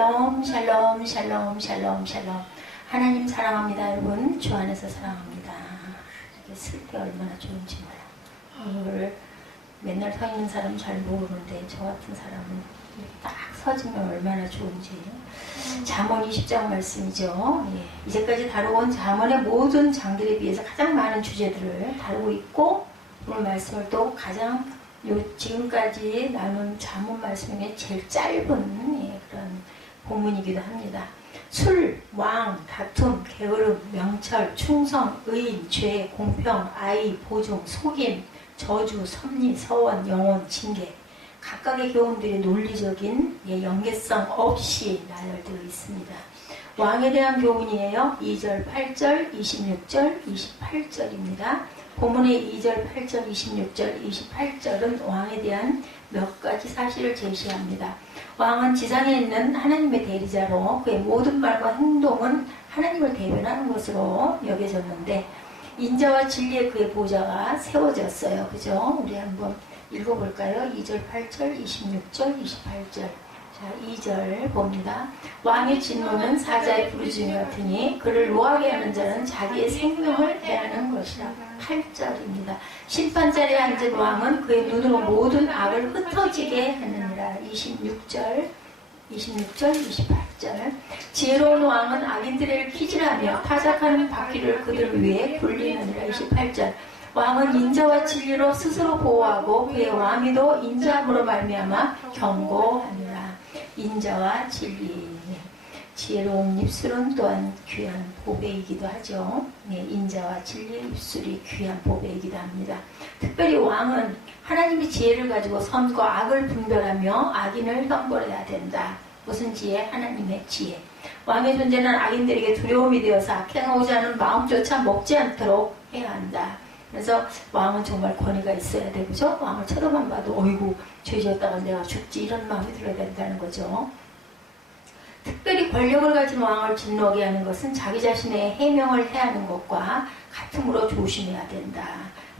샬롬 샬롬 샬롬 샬롬 샬롬. 하나님 사랑합니다. 여러분 주 안에서 사랑합니다. 이렇게 쓸 때 얼마나 좋은지 몰라요. 이거를 맨날 서 있는 사람 잘 모르는데 저 같은 사람은 딱 서지면 얼마나 좋은지. 잠언 20장 말씀이죠. 예. 이제까지 다루어온 잠언의 모든 장들에 비해서 가장 많은 주제들을 다루고 있고, 오늘 말씀을 또 가장 지금까지 나눈 잠언 말씀 중에 제일 짧은 그런 본문이기도 합니다. 술, 왕, 다툼, 게으름, 명철, 충성, 의인, 죄, 공평, 아이, 보증, 속임, 저주, 섭리, 서원, 영혼, 징계, 각각의 교훈들이 논리적인 연계성 없이 나열되어 있습니다. 왕에 대한 교훈이에요. 2절, 8절, 26절, 28절입니다. 본문의 2절, 8절, 26절, 28절은 왕에 대한 몇 가지 사실을 제시합니다. 왕은 지상에 있는 하나님의 대리자로 그의 모든 말과 행동은 하나님을 대변하는 것으로 여겨졌는데, 인자와 진리의 그의 보좌가 세워졌어요. 그죠? 우리 한번 읽어볼까요? 2절, 8절, 26절, 28절. 자, 2절 봅니다. 왕의 진노는 사자의 부르짖음 같으니 그를 노하게 하는 자는 자기의 생명을 대하는 것이라. 8절입니다. 심판자리에 앉은 왕은 그의 눈으로 모든 악을 흩어지게 하느니라. 26절, 28절. 지혜로운 왕은 악인들을 키질하며 타작하는 바퀴를 그들 위에 굴리느니라. 28절. 왕은 인자와 진리로 스스로 보호하고 그의 왕위도 인자함으로 말미암아 경고하느니라. 인자와 진리. 지혜로운 입술은 또한 귀한 보배이기도 하죠. 인자와 진리의 입술이 귀한 보배이기도 합니다. 특별히 왕은 하나님의 지혜를 가지고 선과 악을 분별하며 악인을 형벌해야 된다. 무슨 지혜? 하나님의 지혜. 왕의 존재는 악인들에게 두려움이 되어서 악행하고자 하는 마음조차 먹지 않도록 해야 한다. 그래서 왕은 정말 권위가 있어야 되고, 그죠? 왕을 쳐다만 봐도 어이구 죄 지었다가 내가 죽지, 이런 마음이 들어야 된다는 거죠. 특별히 권력을 가진 왕을 진노하게 하는 것은 자기 자신의 해명을 해야 하는 것과 같음으로 조심해야 된다.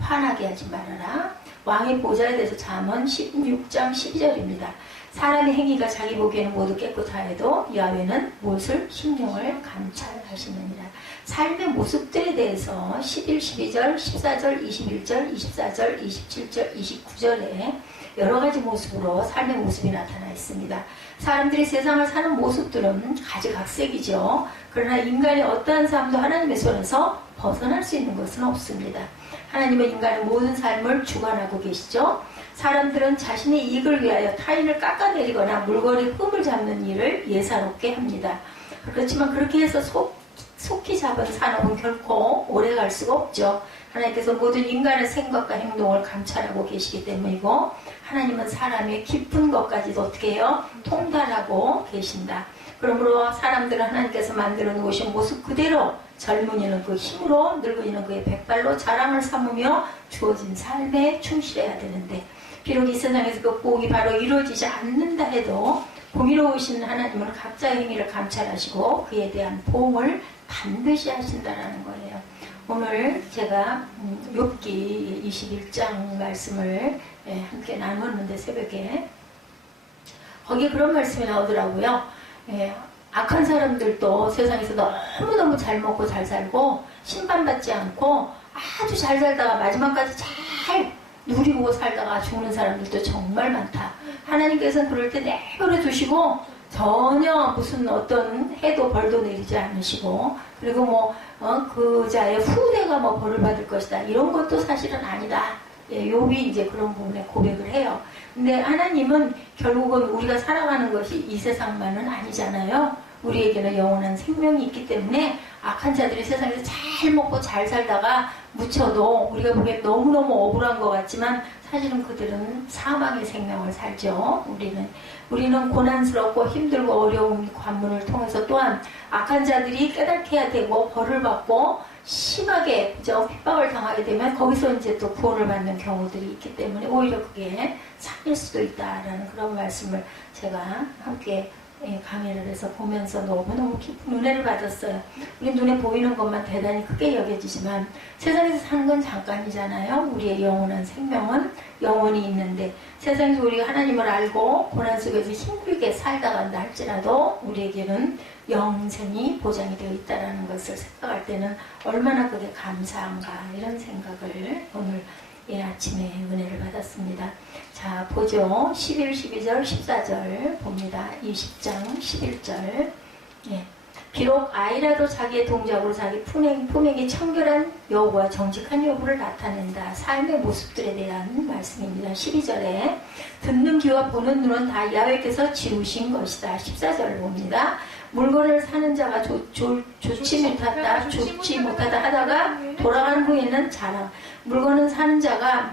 화나게 하지 말아라. 왕의 보좌에 대해서 잠언 16장 12절입니다. 사람의 행위가 자기 보기에는 모두 깨끗하여도 야훼는 못을 심령을 감찰하시느니라. 삶의 모습들에 대해서 11, 12절, 14절, 21절, 24절, 27절, 29절에 여러 가지 모습으로 삶의 모습이 나타나 있습니다. 사람들이 세상을 사는 모습들은 가지각색이죠. 그러나 인간의 어떠한 삶도 하나님의 손에서 벗어날 수 있는 것은 없습니다. 하나님은 인간의 모든 삶을 주관하고 계시죠. 사람들은 자신의 이익을 위하여 타인을 깎아내리거나 물거리 흠을 잡는 일을 예사롭게 합니다. 그렇지만 그렇게 해서 속히 잡은 산업은 결코 오래 갈 수가 없죠. 하나님께서 모든 인간의 생각과 행동을 감찰하고 계시기 때문이고, 하나님은 사람의 깊은 것까지도 어떻게 해요? 통달하고 계신다. 그러므로 사람들은 하나님께서 만들어 놓으신 모습 그대로, 젊은이는 그 힘으로, 늙은이는 그의 백발로 자랑을 삼으며 주어진 삶에 충실해야 되는데, 비록 이 세상에서 그 복이 바로 이루어지지 않는다 해도 공의로우신 하나님은 각자의 행위를 감찰하시고 그에 대한 보응을 반드시 하신다라는 거예요. 오늘 제가 욥기 21장 말씀을 함께 나눴는데, 새벽에 거기에 그런 말씀이 나오더라고요. 악한 사람들도 세상에서 너무너무 잘 먹고 잘 살고 심판받지 않고 아주 잘 살다가 마지막까지 잘 누리고 살다가 죽는 사람들도 정말 많다. 하나님께서는 그럴 때 내버려 두시고 전혀 무슨 어떤 해도 벌도 내리지 않으시고, 그리고 그 자의 후대가 벌을 받을 것이다, 이런 것도 사실은 아니다. 욥이 이제 그런 부분에 고백을 해요. 근데 하나님은 결국은 우리가 살아가는 것이 이 세상만은 아니잖아요. 우리에게는 영원한 생명이 있기 때문에 악한 자들이 세상에서 잘 먹고 잘 살다가 묻혀도 우리가 보기엔 너무너무 억울한 것 같지만 사실은 그들은 사망의 생명을 살죠. 우리는 고난스럽고 힘들고 어려운 관문을 통해서 또한 악한 자들이 깨닫게 해야 되고 벌을 받고 심하게 핍박을 당하게 되면 거기서 이제 또 구원을 받는 경우들이 있기 때문에 오히려 그게 상일 수도 있다라는 그런 말씀을 제가 함께 강의를 해서 보면서 너무너무 깊은 은혜를 받았어요. 우리 눈에 보이는 것만 대단히 크게 여겨지지만 세상에서 사는 건 잠깐이잖아요. 우리의 영원한 생명은 영원히 있는데 세상에서 우리가 하나님을 알고 고난 속에서 힘들게 살다 간다 할지라도 우리에게는 영생이 보장이 되어 있다는 것을 생각할 때는 얼마나 그게 감사한가 이런 생각을 오늘 아침에 은혜를 받았습니다. 자, 보죠. 11, 12절, 14절 봅니다. 20장 11절. 비록 아이라도 자기의 동작으로 자기 품행이 청결한 여부와 정직한 여부를 나타낸다. 삶의 모습들에 대한 말씀입니다. 12절에 듣는 귀와 보는 눈은 다 야훼께서 지으신 것이다. 14절을 봅니다. 물건을 사는 자가 좋지 못하다 하다가 돌아가는 후에는 자랑. 물건 사는 자가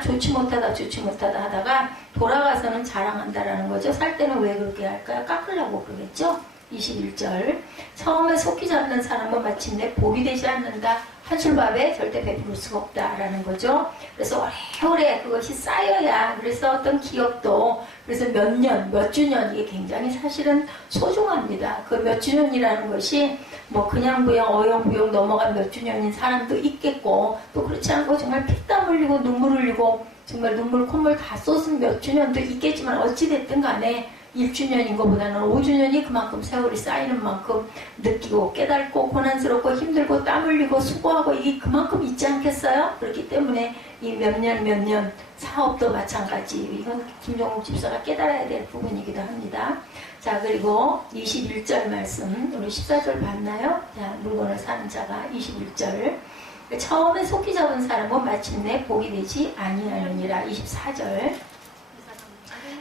좋지 못하다 하다가 돌아가서는 자랑한다라는 거죠. 살 때는 왜 그렇게 할까요? 깎으려고 그러겠죠. 21절 처음에 속기 잡는 사람은 마침내 복이 되지 않는다. 한술밥에 절대 베풀 수가 없다라는 거죠. 그래서 오래오래 그것이 쌓여야 그래서 어떤 기업도 그래서 몇 주년 이게 굉장히 사실은 소중합니다. 그 몇 주년이라는 것이 뭐 그냥 어영부영 넘어간 몇 주년인 사람도 있겠고 또 그렇지 않고 정말 피땀 흘리고 눈물 흘리고 정말 눈물 콧물 다 쏟은 몇 주년도 있겠지만 어찌됐든 간에 1주년인 것보다는 5주년이 그만큼 세월이 쌓이는 만큼 느끼고 깨닫고 고난스럽고 힘들고 땀 흘리고 수고하고 이게 그만큼 있지 않겠어요? 그렇기 때문에 이 몇 년 사업도 마찬가지 이건 김종욱 집사가 깨달아야 될 부분이기도 합니다. 자, 그리고 21절 말씀 우리 14절 봤나요? 자, 물건을 사는 자가 21절 처음에 속기 잡은 사람은 마침내 복이 되지 아니하느니라. 24절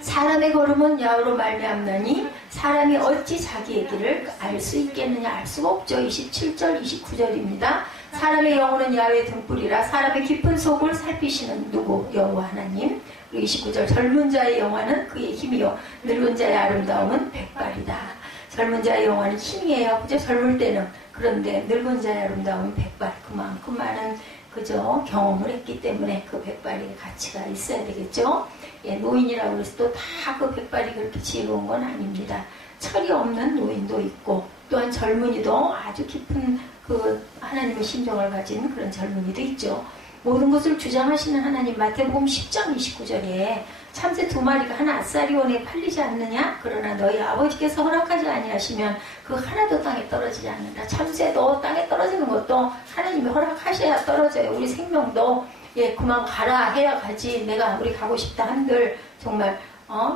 사람의 걸음은 야후로 말미암나니 사람이 어찌 자기의 길을 알 수 있겠느냐. 알 수가 없죠. 27절 29절입니다. 사람의 영혼은 야훼의 등불이라 사람의 깊은 속을 살피시는 누구? 여호와 하나님. 그리고 29절 젊은 자의 영화는 그의 힘이요 늙은 자의 아름다움은 백발이다. 젊은 자의 영화는 힘이에요. 그죠? 젊을 때는. 그런데 늙은 자의 아름다움은 백발. 그만큼 많은 그죠? 경험을 했기 때문에 그 백발의 가치가 있어야 되겠죠? 노인이라고 해서 또 다 그 백발이 그렇게 지혜로운 건 아닙니다. 철이 없는 노인도 있고 또한 젊은이도 아주 깊은 그 하나님의 심정을 가진 그런 젊은이도 있죠. 모든 것을 주장하시는 하나님 마태복음 10장 29절에 참새 2마리가 한 아사리온에 팔리지 않느냐? 그러나 너희 아버지께서 허락하지 아니하시면 그 하나도 땅에 떨어지지 않는다. 참새도 땅에 떨어지는 것도 하나님이 허락하셔야 떨어져요. 우리 생명도 그만 가라 해야 가지. 내가 우리 가고 싶다 한들 정말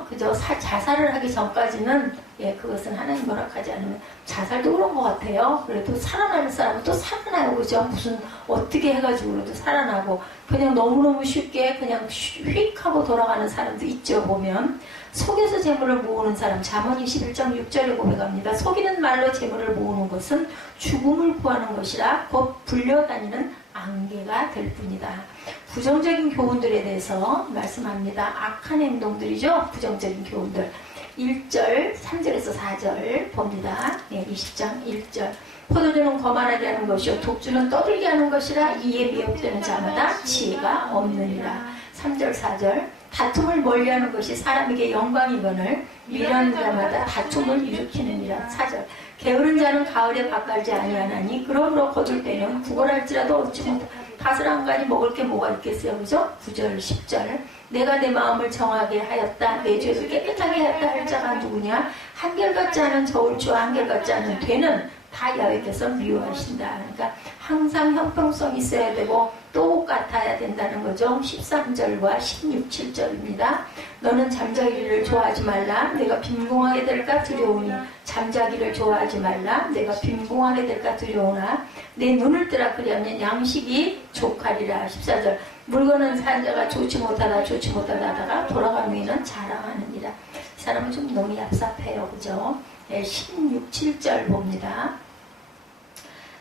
그저 자살을 하기 전까지는 그것은 하나님 허락하지 않으면 자살도 그런 것 같아요. 그래도 살아나는 사람은 또 살아나요. 그죠? 무슨 어떻게 해가지고라도 살아나고 그냥 너무너무 쉽게 그냥 휙 하고 돌아가는 사람도 있죠. 보면 속에서 재물을 모으는 사람 잠언 21장 6절에 고백합니다. 속이는 말로 재물을 모으는 것은 죽음을 구하는 것이라 곧 불려다니는 안개가 될 뿐이다. 부정적인 교훈들에 대해서 말씀합니다. 악한 행동들이죠. 부정적인 교훈들. 1절, 3절에서 4절 봅니다. 20장 1절. 포도주는 거만하게 하는 것이요 독주는 떠들게 하는 것이라 이에 미혹되는 자마다 지혜가 없느니라. 3절, 4절. 다툼을 멀리하는 것이 사람에게 영광이거늘 미련한 자마다 다툼을 일으키느니라. 4절. 게으른 자는 가을에 밭갈지 아니하나니 그러므로 거둘 때는 구걸할지라도 얻지 못 다스랑간이 먹을 게 뭐가 있겠어요. 그죠? 9절 10절 내가 내 마음을 정하게 하였다. 내 죄를 깨끗하게 하였다 할 자가 누구냐? 한결같지 않은 저울추와 한결같지 않은 되는 다 야훼께서 미워하신다. 그러니까 항상 형평성이 있어야 되고 똑같아야 된다는 거죠. 13절과 16, 7절입니다. 너는 잠자기를 좋아하지 말라. 내가 빈궁하게 될까 두려우니 잠자기를 좋아하지 말라. 내가 빈궁하게 될까 두려우나 내 눈을 뜨라 그리하면 양식이 족하리라. 14절 물건은 사는 자가 좋지 못하다 하다가 돌아간 후에는 자랑하느니라. 이 사람은 좀 너무 얍삽해요. 그죠? 16, 7절 봅니다.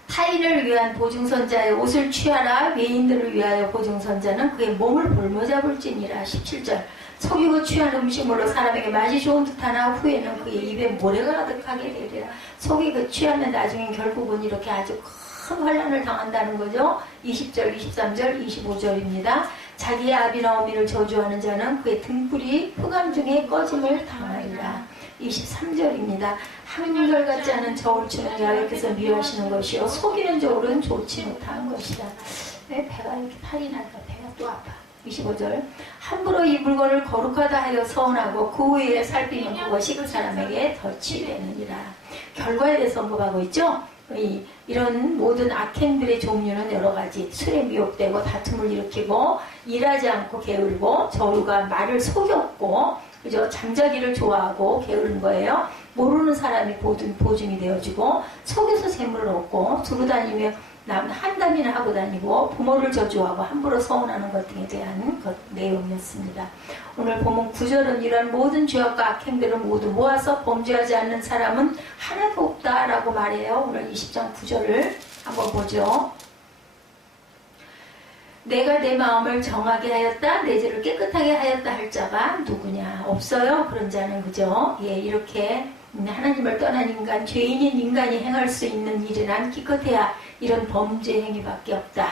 타인을 위한 보증선자의 옷을 취하라. 외인들을 위하여 보증선자는 그의 몸을 볼모잡을지니라. 17절 속이고 취한 음식물로 사람에게 맛이 좋은 듯하나 후에는 그의 입에 모래가 가득하게 되리라. 속이고 취하면 나중엔 결국은 이렇게 아주 큰 환난을 당한다는 거죠. 20절, 23절, 25절입니다. 자기의 아비나 어미를 저주하는 자는 그의 등불이 흑암 중에 꺼짐을 당하리라. 23절입니다. 한결같지 않은 저울추는 야외께서 미워하시는 것이요 속이는 저울은 좋지 못한 것이다. 왜 배가 이렇게 탈이 날까? 배가 또 아파. 25절 함부로 이 물건을 거룩하다 하여 서운하고 그 후에 살피면 그것이 그 사람에게 덫이 되느니라. 결과에 대해서 언급하고 있죠. 이런 모든 악행들의 종류는 여러 가지. 술에 미혹되고 다툼을 일으키고 일하지 않고 게으르고 저루가 말을 속였고 그죠? 잠자기를 좋아하고 게으른 거예요. 모르는 사람이 보증이 되어지고 속여서 재물을 얻고 두루 다니며 한담이나 하고 다니고 부모를 저주하고 함부로 서운하는 것 등에 대한 내용이었습니다. 오늘 본문 9절은 이러한 모든 죄악과 악행들을 모두 모아서 범죄하지 않는 사람은 하나도 없다라고 말해요. 오늘 20장 9절을 한번 보죠. 내가 내 마음을 정하게 하였다, 내 죄를 깨끗하게 하였다 할 자가 누구냐? 없어요. 그런 자는 그죠? 예, 이렇게 하나님을 떠난 인간, 죄인인 인간이 행할 수 있는 일이란 기껏해야 이런 범죄 행위밖에 없다.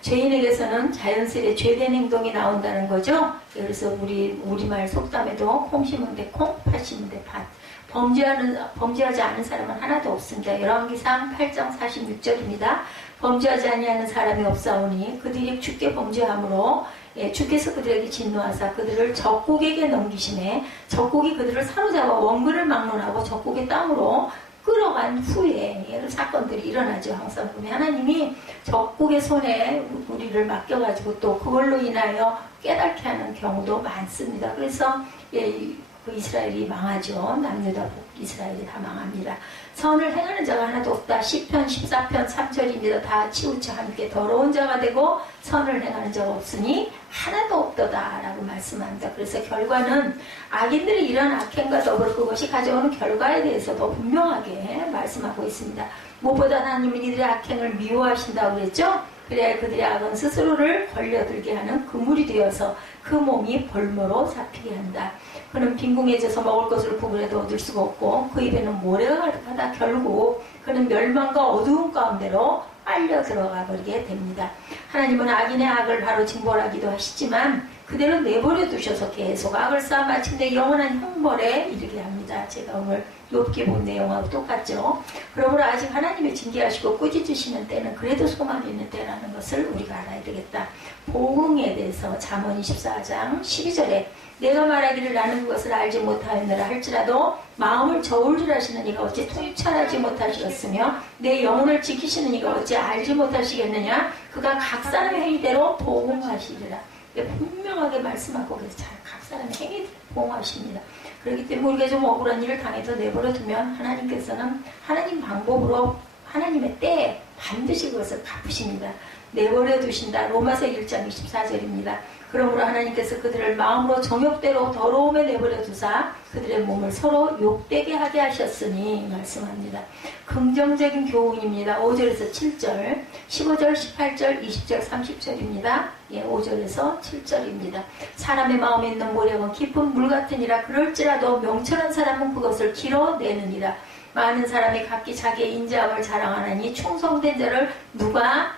죄인에게서는 자연스레 죄된 행동이 나온다는 거죠. 그래서 우리말 속담에도 콩 심은 데 콩, 팥 심은 데 팥. 범죄하지 않은 사람은 하나도 없습니다. 열왕기상 8장 46절입니다. 범죄하지 아니하는 사람이 없사오니 그들이 주께 범죄함으로 주께서 그들에게 진노하사 그들을 적국에게 넘기시매 적국이 그들을 사로잡아 원근을 막론하고 적국의 땅으로 끌어간 후에 이런 사건들이 일어나죠. 항상 보면 하나님이 적국의 손에 우리를 맡겨가지고 또 그걸로 인하여 깨닫게 하는 경우도 많습니다. 그래서 그 이스라엘이 망하죠. 남유다 이스라엘이 다 망합니다. 선을 행하는 자가 하나도 없다. 시편 14편 3절입니다. 다 치우쳐 함께 더러운 자가 되고 선을 행하는 자가 없으니 하나도 없도다 라고 말씀합니다. 그래서 결과는 악인들이 이런 악행과 더불어 그것이 가져오는 결과에 대해서도 분명하게 말씀하고 있습니다. 무엇보다 하나님은 이들의 악행을 미워하신다고 그랬죠. 그래야 그들의 악은 스스로를 걸려들게 하는 그물이 되어서 그 몸이 벌모로 잡히게 한다. 그는 빈궁해져서 먹을 것을 구분해도 얻을 수가 없고 그 입에는 모래가 가득하다. 결국 그는 멸망과 어두운 가운데로 빨려 들어가 버리게 됩니다. 하나님은 악인의 악을 바로 징벌하기도 하시지만 그대로 내버려 두셔서 계속 악을 쌓아 마침내 영원한 형벌에 이르게 합니다. 제가 오늘 욥기 본 내용하고 똑같죠. 그러므로 아직 하나님이 징계하시고 꾸짖으시는 때는 그래도 소망이 있는 때라는 것을 우리가 알아야 되겠다. 보응에 대해서 잠언 24장 12절에 내가 말하기를 나는 그것을 알지 못하였느라 할지라도 마음을 저울질하시는 이가 어찌 통찰하지 못하시겠으며 내 영혼을 지키시는 이가 어찌 알지 못하시겠느냐. 그가 각 사람의 행위대로 보응하시리라. 분명하게 말씀하고 계세요. 각 사람의 행위대로 보응하십니다. 그렇기 때문에 우리가 좀 억울한 일을 당해서 내버려 두면 하나님께서는 하나님 방법으로 하나님의 때에 반드시 그것을 갚으십니다. 내버려 두신다. 로마서 1장 24절입니다. 그러므로 하나님께서 그들을 마음으로 정욕대로 더러움에 내버려 두사 그들의 몸을 서로 욕되게 하게 하셨으니 말씀합니다. 긍정적인 교훈입니다. 5절에서 7절, 15절, 18절, 20절, 30절입니다. 5절에서 7절입니다. 사람의 마음에 있는 모략은 깊은 물 같으니라. 그럴지라도 명철한 사람은 그것을 길어내느니라. 많은 사람이 각기 자기의 인자함을 자랑하나니 충성된 자를 누가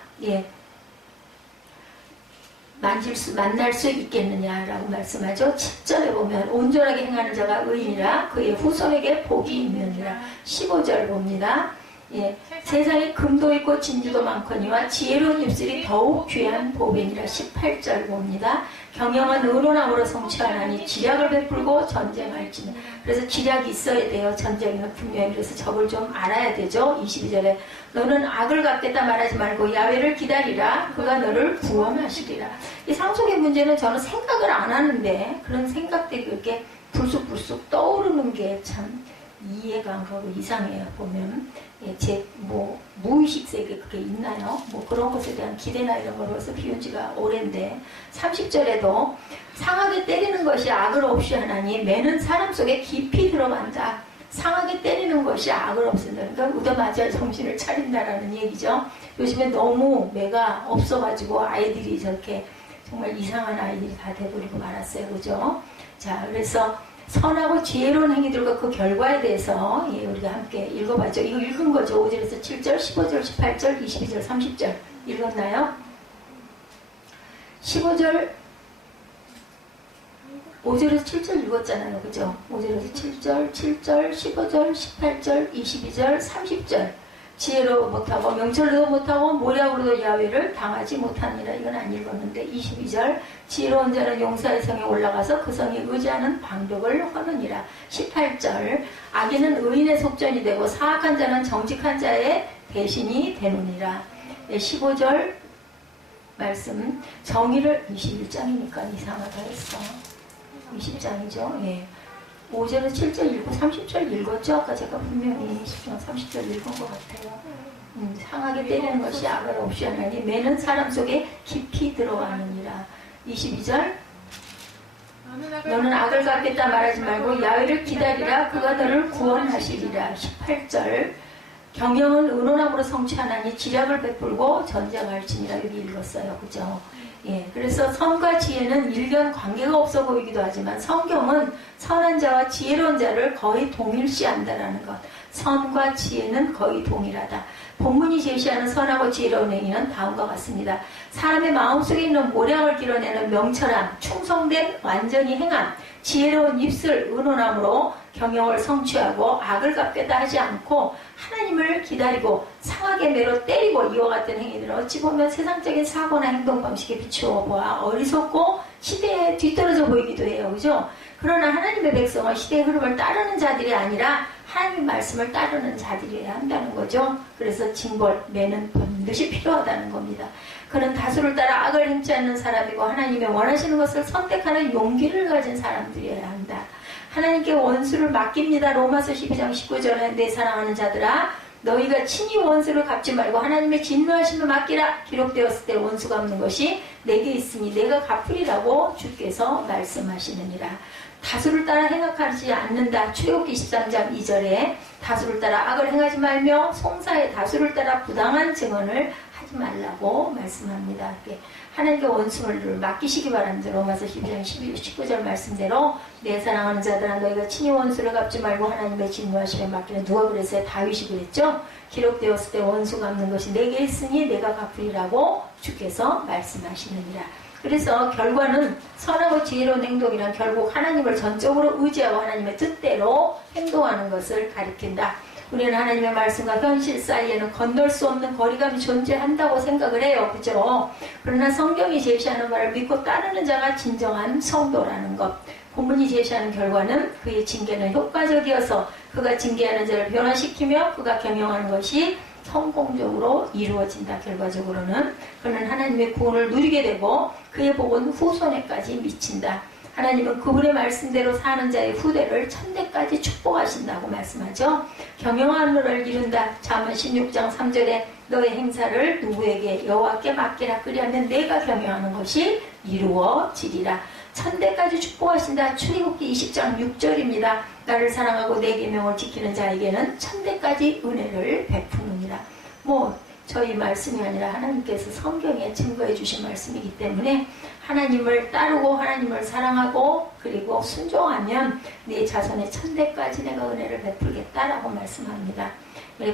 만날 수 있겠느냐라고 말씀하죠. 7절에 보면 온전하게 행하는 자가 의인이라 그의 후손에게 복이 있느니라. 15절 봅니다. 세상에 금도 있고 진주도 많거니와 지혜로운 입술이 더욱 귀한 보배니라. 18절 봅니다. 경영은 의논함으로 성취하나니 지략을 베풀고 전쟁할지는. 그래서 지략이 있어야 돼요. 전쟁은 분명히. 그래서 저걸 좀 알아야 되죠. 22절에 너는 악을 갚겠다 말하지 말고 야훼를 기다리라. 그가 너를 구원하시리라. 이 상속의 문제는 저는 생각을 안 하는데 그런 생각들이 그렇게 불쑥불쑥 떠오르는 게 참 이해가 안 가고 이상해요. 보면 무의식 세계 그게 있나요? 그런 것에 대한 기대나 이런 걸 벌써 비운 지가 오랜데 30절에도 상하게 때리는 것이 악을 없이 하나니 매는 사람 속에 깊이 들어간다. 상하게 때리는 것이 악을 없앤다. 그러니까 얻어맞아야 정신을 차린다라는 얘기죠. 요즘에 너무 매가 없어가지고 아이들이 저렇게 정말 이상한 아이들이 다 돼버리고 말았어요. 그죠? 자, 그래서 선하고 지혜로운 행위들과 그 결과에 대해서 우리가 함께 읽어봤죠. 이거 읽은 거죠. 5절에서 7절, 15절, 18절, 22절, 30절 읽었나요? 15절, 5절에서 7절 읽었잖아요. 그죠? 5절에서 7절, 7절, 15절, 18절, 22절, 30절. 지혜로 못하고 명철로도 못하고 모략으로도 야훼를 당하지 못하니라. 이건 안 읽었는데 22절 지혜로운 자는 용사의 성에 올라가서 그 성에 의지하는 방벽을 허느니라. 18절 악인은 의인의 속전이 되고 사악한 자는 정직한 자의 대신이 되느니라. 15절 말씀 정의를 21장이니까 이상하다 했어. 20장이죠. 예. 5절에서 7절 읽고 30절 읽었죠? 아까 제가 분명히 10장 30절 읽은 것 같아요. 상하게 때리는 것이 악을 없이 하나니 매는 사람 속에 깊이 들어가느니라. 22절 너는 악을 갚겠다 말하지 말고 야훼를 기다리라. 그가 너를 구원하시리라. 18절 경영은 의논함으로 성취하나니 지략을 베풀고 전쟁할지니라. 여기 읽었어요. 그죠? 예, 그래서 선과 지혜는 일견 관계가 없어 보이기도 하지만 성경은 선한 자와 지혜로운 자를 거의 동일시한다라는 것. 선과 지혜는 거의 동일하다. 본문이 제시하는 선하고 지혜로운 행위는 다음과 같습니다. 사람의 마음속에 있는 모략을 길어내는 명철함, 충성됨, 완전히 행함, 지혜로운 입술, 의논함으로 경영을 성취하고 악을 갚겠다 하지 않고 하나님을 기다리고 상하게 매로 때리고 이와 같은 행위들은 어찌 보면 세상적인 사고나 행동 방식에 비추어 보아 어리석고 시대에 뒤떨어져 보이기도 해요. 그죠? 그러나 하나님의 백성은 시대의 흐름을 따르는 자들이 아니라 하나님의 말씀을 따르는 자들이어야 한다는 거죠. 그래서 징벌, 매는 반드시 필요하다는 겁니다. 그는 다수를 따라 악을 행치 않는 사람이고 하나님의 원하시는 것을 선택하는 용기를 가진 사람들이어야 한다. 하나님께 원수를 맡깁니다. 로마서 12장 19절에 내 사랑하는 자들아 너희가 친히 원수를 갚지 말고 하나님의 진노하심을 맡기라. 기록되었을 때 원수 갚는 것이 내게 있으니 내가 갚으리라고 주께서 말씀하시느니라. 다수를 따라 행악하지 않는다. 출애굽기 13장 2절에 다수를 따라 악을 행하지 말며 송사의 다수를 따라 부당한 증언을 하지 말라고 말씀합니다. 하나님께 원수를 맡기시기 바랍니다. 로마서 12장 19절 말씀대로 내 사랑하는 자들아 너희가 친히 원수를 갚지 말고 하나님의 진노하심에 맡기는. 누가 그랬어요? 다윗이 그랬죠? 기록되었을 때 원수 갚는 것이 내게 있으니 내가 갚으리라고 주께서 말씀하시느니라. 그래서 결과는 선하고 지혜로운 행동이란 결국 하나님을 전적으로 의지하고 하나님의 뜻대로 행동하는 것을 가리킨다. 우리는 하나님의 말씀과 현실 사이에는 건널 수 없는 거리감이 존재한다고 생각을 해요. 그죠? 그러나 성경이 제시하는 말을 믿고 따르는 자가 진정한 성도라는 것. 본문이 제시하는 결과는 그의 징계는 효과적이어서 그가 징계하는 자를 변화시키며 그가 경영하는 것이 성공적으로 이루어진다. 결과적으로는 그는 하나님의 구원을 누리게 되고 그의 복은 후손에까지 미친다. 하나님은 그분의 말씀대로 사는 자의 후대를 천대까지 축복하신다고 말씀하죠. 경영하는 너를 이룬다. 잠언 16장 3절에 너의 행사를 누구에게 여호와께 맡기라. 그리하면 내가 경영하는 것이 이루어지리라. 천대까지 축복하신다. 출애굽기 20장 6절입니다. 나를 사랑하고 내 계명을 지키는 자에게는 천대까지 은혜를 베푸느니라. 저희 말씀이 아니라 하나님께서 성경에 증거해 주신 말씀이기 때문에 하나님을 따르고 하나님을 사랑하고 그리고 순종하면 네 자손의 천대까지 내가 은혜를 베풀겠다라고 말씀합니다.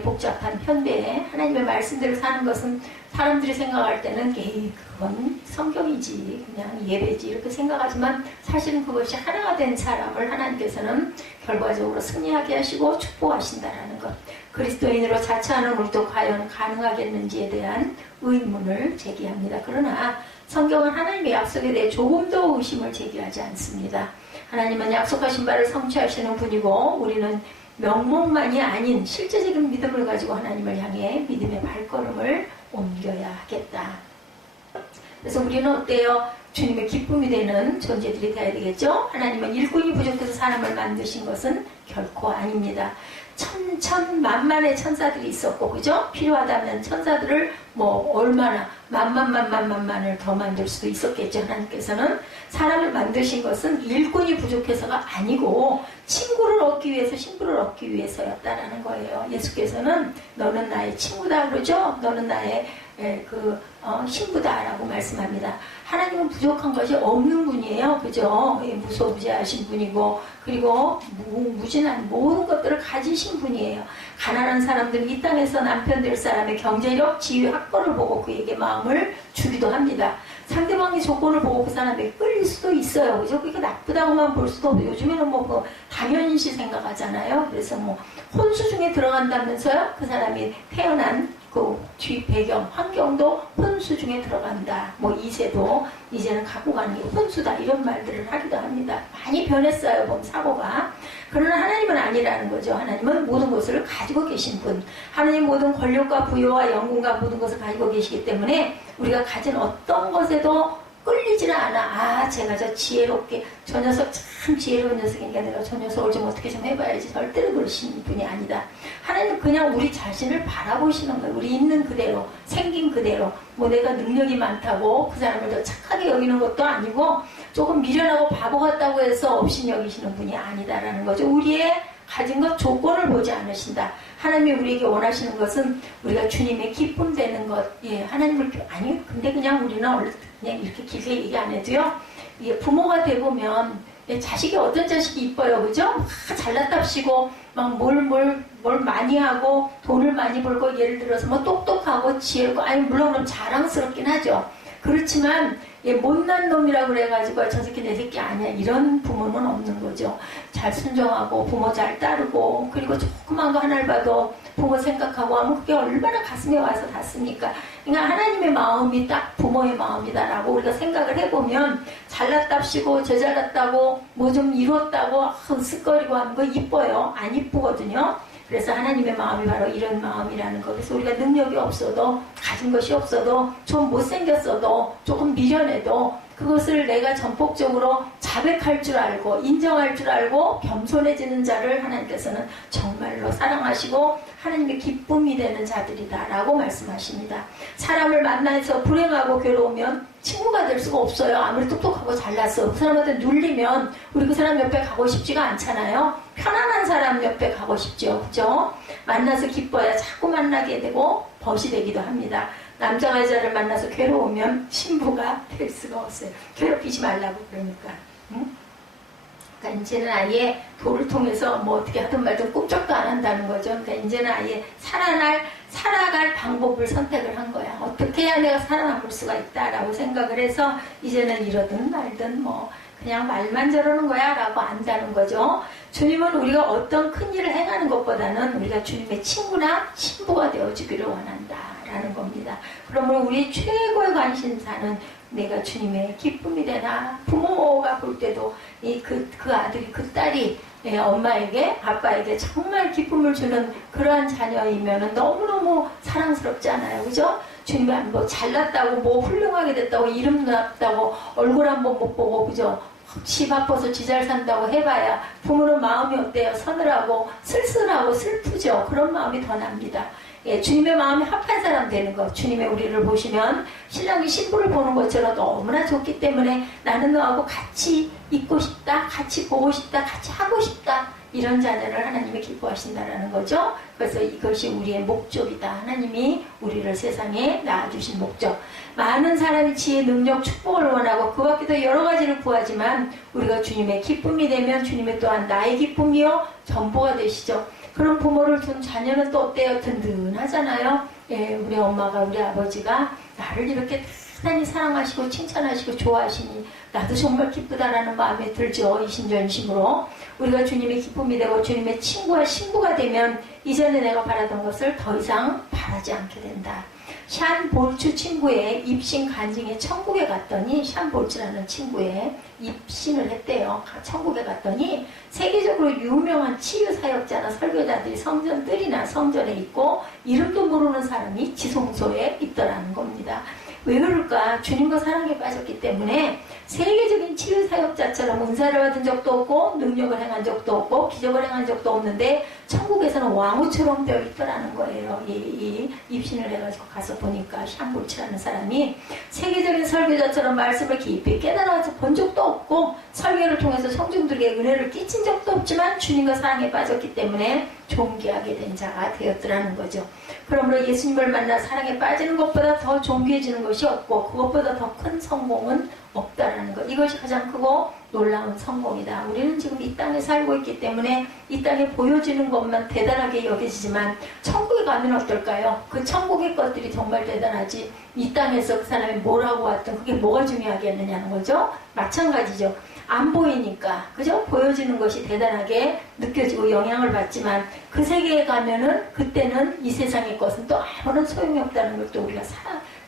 복잡한 현대에 하나님의 말씀대로 사는 것은 사람들이 생각할 때는 그건 성경이지 그냥 예배지 이렇게 생각하지만 사실은 그것이 하나가 된 사람을 하나님께서는 결과적으로 승리하게 하시고 축복하신다라는 것. 그리스도인으로 자처하는 우리도 과연 가능하겠는지에 대한 의문을 제기합니다. 그러나 성경은 하나님의 약속에 대해 조금도 의심을 제기하지 않습니다. 하나님은 약속하신 바를 성취하시는 분이고 우리는 명목만이 아닌 실제적인 믿음을 가지고 하나님을 향해 믿음의 발걸음을 옮겨야 하겠다. 그래서 우리는 어때요? 주님의 기쁨이 되는 존재들이 되어야 되겠죠? 하나님은 일꾼이 부족해서 사람을 만드신 것은 결코 아닙니다. 천만만의 천사들이 있었고, 그죠? 필요하다면 천사들을 얼마나 만만을 더 만들 수도 있었겠죠. 하나님께서는 사람을 만드신 것은 일꾼이 부족해서가 아니고 친구를 얻기 위해서 신부를 얻기 위해서였다라는 거예요. 예수께서는 너는 나의 친구다 그러죠? 너는 나의 신부다라고 말씀합니다. 하나님은 부족한 것이 없는 분이에요. 그죠? 무소부재하신 분이고 그리고 무진한 모든 것들을 가지신 분이에요. 가난한 사람들은 이 땅에서 남편 될 사람의 경제력, 지위, 학벌을 보고 그에게 마음을 주기도 합니다. 상대방의 조건을 보고 그 사람에게 끌리기도 끌릴 수도 있어요. 그죠? 그게 나쁘다고만 볼 수도 없고, 요즘에는 뭐, 당연시 생각하잖아요. 그래서 뭐, 혼수 중에 들어간다면서요? 그 사람이 태어난 그 주위 배경, 환경도 혼수 중에 들어간다. 뭐, 이세도, 이제는 갖고 가는 게 혼수다. 이런 말들을 하기도 합니다. 많이 변했어요, 몸 사고가. 그러나 하나님은 아니라는 거죠. 하나님은 모든 것을 가지고 계신 분. 하나님 모든 권력과 부여와 영광과 모든 것을 가지고 계시기 때문에 우리가 가진 어떤 것에도 끌리지는 않아. 아, 제가 저 지혜롭게, 저 녀석 참 지혜로운 녀석이니까 내가 저 녀석을 좀 어떻게 좀 해봐야지. 절대로 그러신 분이 아니다. 하나님은 그냥 우리 자신을 바라보시는 거예요. 우리 있는 그대로, 생긴 그대로. 뭐 내가 능력이 많다고 그 사람을 더 착하게 여기는 것도 아니고 조금 미련하고 바보 같다고 해서 없인 여기시는 분이 아니다라는 거죠. 우리의 가진 것 조건을 보지 않으신다. 하나님이 우리에게 원하시는 것은 우리가 주님의 기쁨 되는 것. 예, 하나님을 아니 근데 그냥 우리는 그냥 이렇게 길게 얘기 안 해도요. 예, 부모가 되보면 예, 자식이 어떤 자식이 이뻐요, 그죠? 막 잘났답시고 막 뭘 많이 하고 돈을 많이 벌고 예를 들어서 뭐 똑똑하고 지혜롭고 아니 물론 그럼 자랑스럽긴 하죠. 그렇지만 예, 못난 놈이라고 그래가지고 저 새끼 내 새끼 아니야 이런 부모는 없는 거죠. 잘 순종하고 부모 잘 따르고 그리고 조그만 거 하나를 봐도 부모 생각하고 하면 그게 얼마나 가슴에 와서 닿습니까? 그러니까 하나님의 마음이 딱 부모의 마음이다라고 우리가 생각을 해보면 잘났답시고 저 잘났다고 뭐 좀 이뤘다고 으쓱거리고 하는 거 이뻐요. 안 이쁘거든요. 그래서 하나님의 마음이 바로 이런 마음이라는 거. 그래서 우리가 능력이 없어도 가진 것이 없어도 좀 못생겼어도 조금 미련해도 그것을 내가 전폭적으로 자백할 줄 알고 인정할 줄 알고 겸손해지는 자를 하나님께서는 정말로 사랑하시고 하나님의 기쁨이 되는 자들이다라고 말씀하십니다. 사람을 만나서 불행하고 괴로우면 친구가 될 수가 없어요. 아무리 똑똑하고 잘났어. 그 사람한테 눌리면 우리 그 사람 옆에 가고 싶지가 않잖아요. 편안한 사람 옆에 가고 싶죠. 그죠? 만나서 기뻐야 자꾸 만나게 되고 벗이 되기도 합니다. 남자 여자를 만나서 괴로우면 신부가 될 수가 없어요. 괴롭히지 말라고 그러니까. 응? 그러니까 이제는 아예 도를 통해서 뭐 어떻게 하든 말든 꿈쩍도 안 한다는 거죠. 그러니까 이제는 아예 살아갈 방법을 선택을 한 거야. 어떻게 해야 내가 살아남을 수가 있다라고 생각을 해서 이제는 이러든 말든 뭐 그냥 말만 저러는 거야 라고 안다는 거죠. 주님은 우리가 어떤 큰 일을 행하는 것보다는 우리가 주님의 친구나 신부가 되어주기를 원한다 라는 겁니다. 그러므로 우리 최고의 관심사는 내가 주님의 기쁨이 되나. 부모가 볼 때도 그 아들이 그 딸이 엄마에게 아빠에게 정말 기쁨을 주는 그러한 자녀이면 너무너무 사랑스럽잖아요. 그죠? 주님이 뭐 잘났다고 뭐 훌륭하게 됐다고 이름 났다고 얼굴 한번 못 보고 그죠? 집 아파서 지 잘 산다고 해봐야 부모는 마음이 어때요? 서늘하고 쓸쓸하고 슬프죠. 그런 마음이 더 납니다. 예, 주님의 마음이 합한 사람 되는 것. 주님의 우리를 보시면 신랑이 신부를 보는 것처럼 너무나 좋기 때문에 나는 너하고 같이 있고 싶다, 같이 보고 싶다, 같이 하고 싶다. 이런 자녀를 하나님이 기뻐하신다라는 거죠. 그래서 이것이 우리의 목적이다. 하나님이 우리를 세상에 낳아주신 목적. 많은 사람이 지혜, 능력, 축복을 원하고 그 밖에도 여러 가지를 구하지만 우리가 주님의 기쁨이 되면 주님의 또한 나의 기쁨이요 전부가 되시죠. 그런 부모를 둔 자녀는 또 어때요? 든든하잖아요. 예, 우리 엄마가 우리 아버지가 나를 이렇게 대단히 사랑하시고 칭찬하시고 좋아하시니 나도 정말 기쁘다라는 마음이 들죠. 이심전심으로 우리가 주님의 기쁨이 되고 주님의 친구와 신부가 되면 이전에 내가 바라던 것을 더 이상 바라지 않게 된다. 샨 볼츠 친구의 입신 간증에 천국에 갔더니 샨 볼츠라는 친구의 입신을 했대요. 천국에 갔더니 세계적으로 유명한 치유사역자나 설교자들이 성전들이나 성전에 있고 이름도 모르는 사람이 지성소에 있더라는 겁니다. 왜 그럴까? 주님과 사랑에 빠졌기 때문에 세계적인 치유사역자처럼 은사를 받은 적도 없고 능력을 행한 적도 없고 기적을 행한 적도 없는데 천국에서는 왕후처럼 되어 있더라는 거예요. 이 입신을 해가지고 가서 보니까 샹볼치라는 사람이 세계적인 설교자처럼 말씀을 깊이 깨달아서 본 적도 없고 설교를 통해서 성중들에게 은혜를 끼친 적도 없지만 주님과 사랑에 빠졌기 때문에 존귀하게 된 자가 되었더라는 거죠. 그러므로 예수님을 만나 사랑에 빠지는 것보다 더 존귀해지는 것이 것이 없고 그것보다 더 큰 성공은 없다라는 것. 이것이 가장 크고 놀라운 성공이다. 우리는 지금 이 땅에 살고 있기 때문에 이 땅에 보여지는 것만 대단하게 여겨지지만 천국에 가면 어떨까요? 그 천국의 것들이 정말 대단하지 이 땅에서 그 사람이 뭘 하고 왔든 그게 뭐가 중요하겠느냐는 거죠. 마찬가지죠. 안 보이니까 그죠? 보여지는 것이 대단하게 느껴지고 영향을 받지만 그 세계에 가면은 그때는 이 세상의 것은 또 아무런 소용이 없다는 걸 또 우리가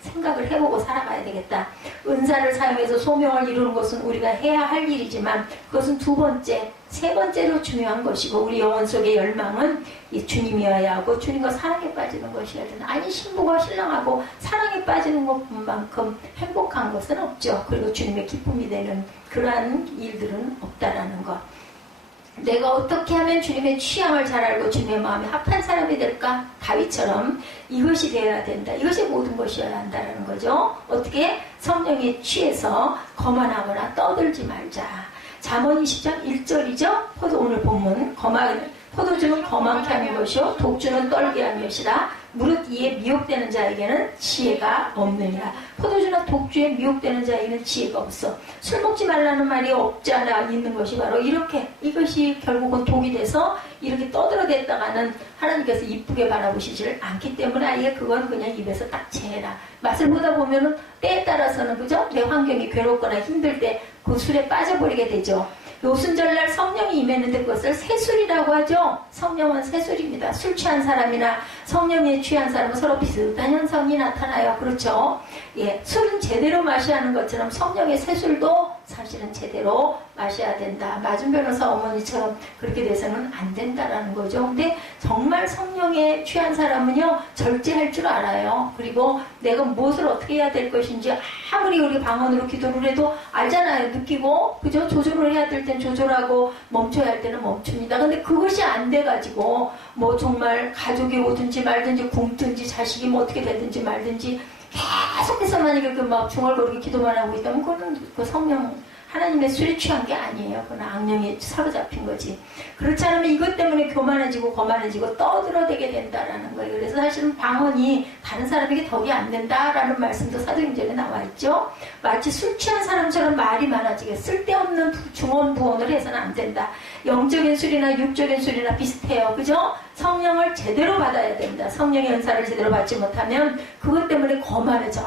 생각을 해보고 살아가야 되겠다. 은사를 사용해서 소명을 이루는 것은 우리가 해야 할 일이지만 그것은 두 번째, 세 번째로 중요한 것이고 우리 영혼 속의 열망은 이 주님이어야 하고 주님과 사랑에 빠지는 것이어야 된다. 아니 신부가 신랑하고 사랑에 빠지는 것만큼 행복한 것은 없죠. 그리고 주님의 기쁨이 되는 그러한 일들은 없다라는 것. 내가 어떻게 하면 주님의 취향을 잘 알고 주님의 마음에 합한 사람이 될까? 다윗처럼 이것이 되어야 된다. 이것이 모든 것이어야 한다는 거죠. 어떻게? 성령에 취해서 거만하거나 떠들지 말자. 잠언 20장 1절이죠. 오늘 본문 포도주는 거만케 하는 것이요 독주는 떨게 하는 것이라. 무릇 이에 미혹되는 자에게는 지혜가 없느니라. 포도주나 독주에 미혹되는 자에게는 지혜가 없어. 술 먹지 말라는 말이 없지 않아 있는 것이 바로 이렇게 이것이 결국은 독이 돼서 이렇게 떠들어댔다가는 하나님께서 이쁘게 바라보시지를 않기 때문에 아예 그건 그냥 입에서 딱 제해라. 맛을 보다 보면은 때에 따라서는 그죠? 내 환경이 괴롭거나 힘들 때 그 술에 빠져버리게 되죠. 요순절날 성령이 임했는데 그것을 새술이라고 하죠. 성령은 새술입니다. 술 취한 사람이나 성령에 취한 사람은 서로 비슷한 현상이 나타나요. 그렇죠? 예, 술은 제대로 마셔야 하는 것처럼 성령의 새술도 사실은 제대로 마셔야 된다. 마준 변호사 어머니처럼 그렇게 돼서는 안 된다라는 거죠. 근데 정말 성령에 취한 사람은요 절제할 줄 알아요. 그리고 내가 무엇을 어떻게 해야 될 것인지 아무리 우리 방언으로 기도를 해도 알잖아요. 느끼고 그죠? 조절을 해야 될 땐 조절하고 멈춰야 할 때는 멈춥니다. 근데 그것이 안 돼가지고 뭐 정말 가족이 오든지 말든지 굶든지 자식이 뭐 어떻게 되든지 말든지 계속해서 만약에 그 막 중얼거리게 기도만 하고 있다면 그거는 그 성령 하나님의 술에 취한 게 아니에요. 그건 악령에 사로잡힌 거지. 그렇지 않으면 이것 때문에 교만해지고 거만해지고 떠들어대게 된다라는 거예요. 그래서 사실은 방언이 다른 사람에게 덕이 안 된다라는 말씀도 사도행전에 나와 있죠. 마치 술 취한 사람처럼 말이 많아지게 쓸데없는 중언부언을 해서는 안 된다. 영적인 술이나 육적인 술이나 비슷해요. 그죠? 성령을 제대로 받아야 된다. 성령의 은사를 제대로 받지 못하면 그것 때문에 거만해져.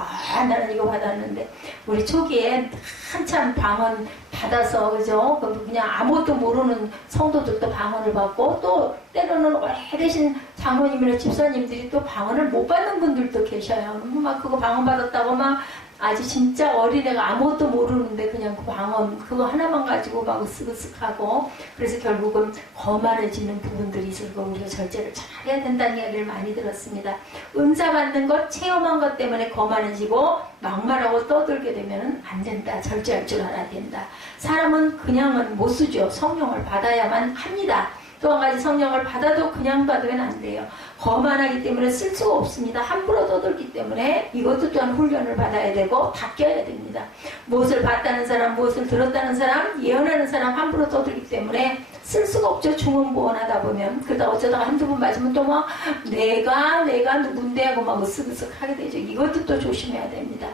나는 이거 받았는데 우리 초기에 한참 방언 받아서 그죠? 그냥 아무것도 모르는 성도들도 방언을 받고 또 때로는 오래되신 장로님이나 집사님들이 또 방언을 못 받는 분들도 계셔요. 막 그거 방언 받았다고 막 아주 진짜 어린애가 아무것도 모르는데 그냥 그 방언 그거 하나만 가지고 막 으쓱으쓱하고 그래서 결국은 거만해지는 부분들이 있고 우리가 절제를 잘해야 된다는 이야기를 많이 들었습니다. 은사 받는 것 체험한 것 때문에 거만해지고 막말하고 떠들게 되면 안 된다. 절제할 줄 알아야 된다. 사람은 그냥은 못 쓰죠. 성령을 받아야만 합니다. 또 한 가지 성령을 받아도 그냥 받으면 안 돼요. 거만하기 때문에 쓸 수가 없습니다. 함부로 떠들기 때문에 이것도 또한 훈련을 받아야 되고 바뀌어야 됩니다. 무엇을 봤다는 사람, 무엇을 들었다는 사람, 예언하는 사람 함부로 떠들기 때문에 쓸 수가 없죠. 중언부언하다 보면. 그러다 어쩌다가 한두 번 맞으면 또 막 내가 누군데 하고 막 으쓱으쓱 하게 되죠. 이것도 또 조심해야 됩니다.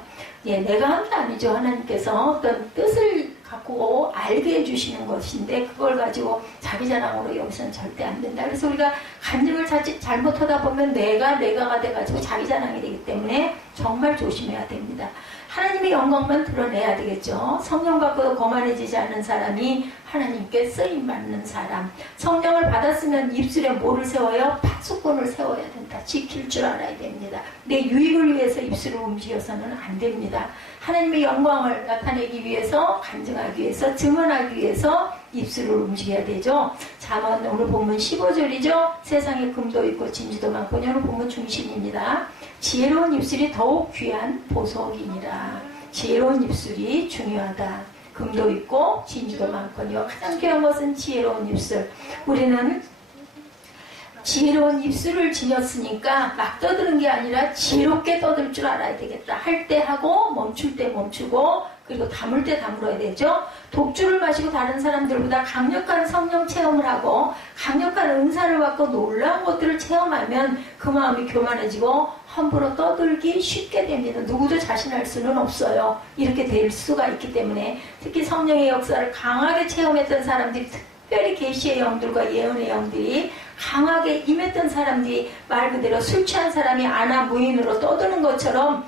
예, 내가 한 게 아니죠. 하나님께서 어떤 뜻을 갖고 알게 해주시는 것인데 그걸 가지고 자기 자랑으로 여기서는 절대 안 된다. 그래서 우리가 간증을 잘못하다 보면 내가가 돼가지고 자기 자랑이 되기 때문에 정말 조심해야 됩니다. 하나님의 영광만 드러내야 되겠죠. 성령 갖고도 거만해지지 않는 사람이 하나님께 쓰임받는 사람. 성령을 받았으면 입술에 뭐를 세워요? 파수꾼을 세워야 된다. 지킬 줄 알아야 됩니다. 내 유익을 위해서 입술을 움직여서는 안 됩니다. 하나님의 영광을 나타내기 위해서, 간증하기 위해서, 증언하기 위해서 입술을 움직여야 되죠. 잠언 오늘 본문 15절이죠. 세상에 금도 있고 진주도 많고 오늘 본문 중심입니다. 지혜로운 입술이 더욱 귀한 보석이니라. 지혜로운 입술이 중요하다. 금도 있고 진주도 많거니와 가장 귀한 것은 지혜로운 입술. 우리는 지혜로운 입술을 지녔으니까 막 떠드는 게 아니라 지혜롭게 떠들 줄 알아야 되겠다. 할 때 하고 멈출 때 멈추고 그리고 담을 때 다물어야 되죠. 독주를 마시고 다른 사람들보다 강력한 성령 체험을 하고 강력한 은사를 받고 놀라운 것들을 체험하면 그 마음이 교만해지고 함부로 떠들기 쉽게 됩니다. 누구도 자신할 수는 없어요. 이렇게 될 수가 있기 때문에 특히 성령의 역사를 강하게 체험했던 사람들이, 특별히 계시의 영들과 예언의 영들이 강하게 임했던 사람들이 말 그대로 술 취한 사람이 아나 무인으로 떠드는 것처럼